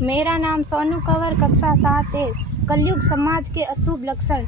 मेरा नाम सोनू कंवर, कक्षा 7 है। कलयुग समाज के अशुभ लक्षण।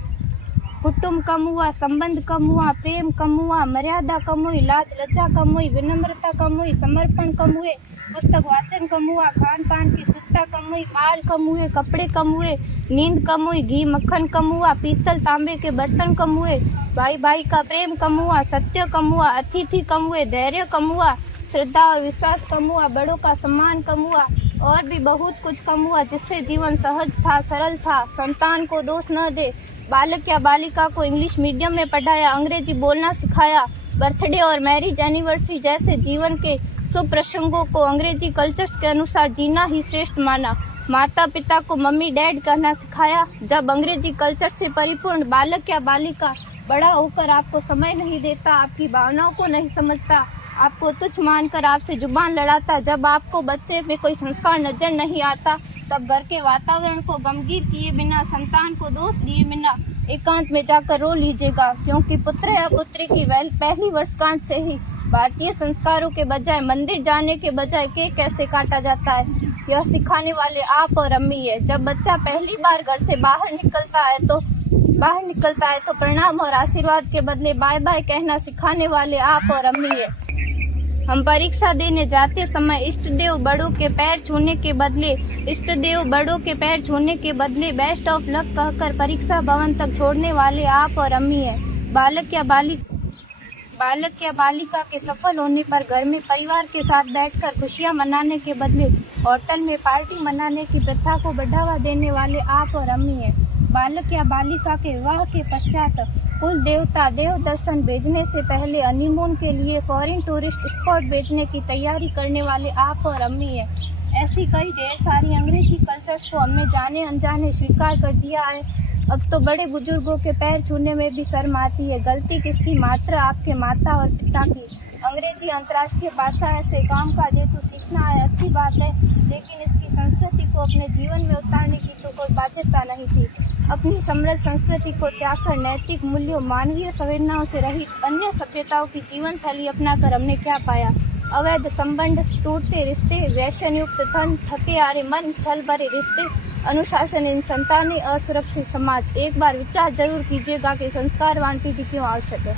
कुटुंब कम हुआ, संबंध कम हुआ, प्रेम कम हुआ, मर्यादा कम हुई, लाज लज्जा कम हुई, विनम्रता कम हुई, समर्पण कम हुए, पुस्तक वाचन कम हुआ, खान पान की शुद्धता कम हुई, बाल कम हुए, कपड़े कम हुए, नींद कम हुई, घी मक्खन कम हुआ, पीतल तांबे के बर्तन कम हुए, भाई भाई का प्रेम कम हुआ, सत्य कम हुआ, अतिथि कम हुए, धैर्य कम हुआ, श्रद्धा और विश्वास कम हुआ, बड़ों का सम्मान कम हुआ और भी बहुत कुछ कम हुआ, जिससे जीवन सहज था, सरल था। संतान को दोष न दे। बालक या बालिका को इंग्लिश मीडियम में पढ़ाया, अंग्रेजी बोलना सिखाया। बर्थडे और मैरिज एनिवर्सरी जैसे जीवन के शुभ प्रसंगों को अंग्रेजी कल्चर्स के अनुसार जीना ही श्रेष्ठ माना। माता पिता को मम्मी डैड कहना सिखाया। जब अंग्रेजी कल्चर से परिपूर्ण बालक या बालिका बड़ा होकर आपको समय नहीं देता, आपकी भावनाओं को नहीं समझता, आपको तुच्छ मानकर आपसे जुबान लड़ाता, जब आपको बच्चे में कोई संस्कार नजर नहीं आता, तब घर के वातावरण को गमगीन किए बिना, संतान को दोष दिए बिना एकांत में जाकर रो लीजिएगा, क्योंकि पुत्र या पुत्री की पहली वर्षगांठ से ही भारतीय संस्कारों के बजाय, मंदिर जाने के बजाय केक कैसे काटा जाता है, यह सिखाने वाले आप और अम्मी है। जब बच्चा पहली बार घर से बाहर निकलता है तो प्रणाम और आशीर्वाद के बदले बाय बाय कहना सिखाने वाले आप और अम्मी है। हम परीक्षा देने जाते समय इष्ट देव बड़ों के पैर छूने के बदले बेस्ट ऑफ लक कहकर परीक्षा भवन तक छोड़ने वाले आप और अम्मी है। बालक या बालिका के सफल होने पर घर में परिवार के साथ बैठकर खुशियां मनाने के बदले होटल में पार्टी मनाने की प्रथा को बढ़ावा देने वाले आप और अम्मी है। बालक या बालिका के विवाह के पश्चात कुल देवता देव दर्शन भेजने से पहले हनीमून के लिए फॉरेन टूरिस्ट स्पॉट भेजने की तैयारी करने वाले आप और अम्मी है। ऐसी कई ढेर सारी अंग्रेजी कल्चर्स को हमने जाने अनजाने स्वीकार कर दिया है। अब तो बड़े बुजुर्गों के पैर छूने में भी शर्म आती है। गलती किसकी? मात्र आपके माता और पिता की। अंग्रेजी अंतर्राष्ट्रीय भाषा है, से काम काज हेतु सीखना है, अच्छी बात है, लेकिन इसकी संस्कृति को अपने जीवन में उतारने की तो कोई बाध्यता नहीं थी। अपनी समृद्ध संस्कृति को त्याग कर नैतिक मूल्यों, मानवीय संवेदनाओं से रहित अन्य सभ्यताओं की जीवन शैली अपनाकर हमने क्या पाया? अवैध संबंध, टूटते रिश्ते, व्यसन युक्त धन, थके हारे मन, छल भरे रिश्ते, अनुशासनहीन संतानें, असुरक्षित समाज। एक बार विचार जरूर कीजिएगा कि संस्कारवान पीढ़ी क्यों आवश्यक है।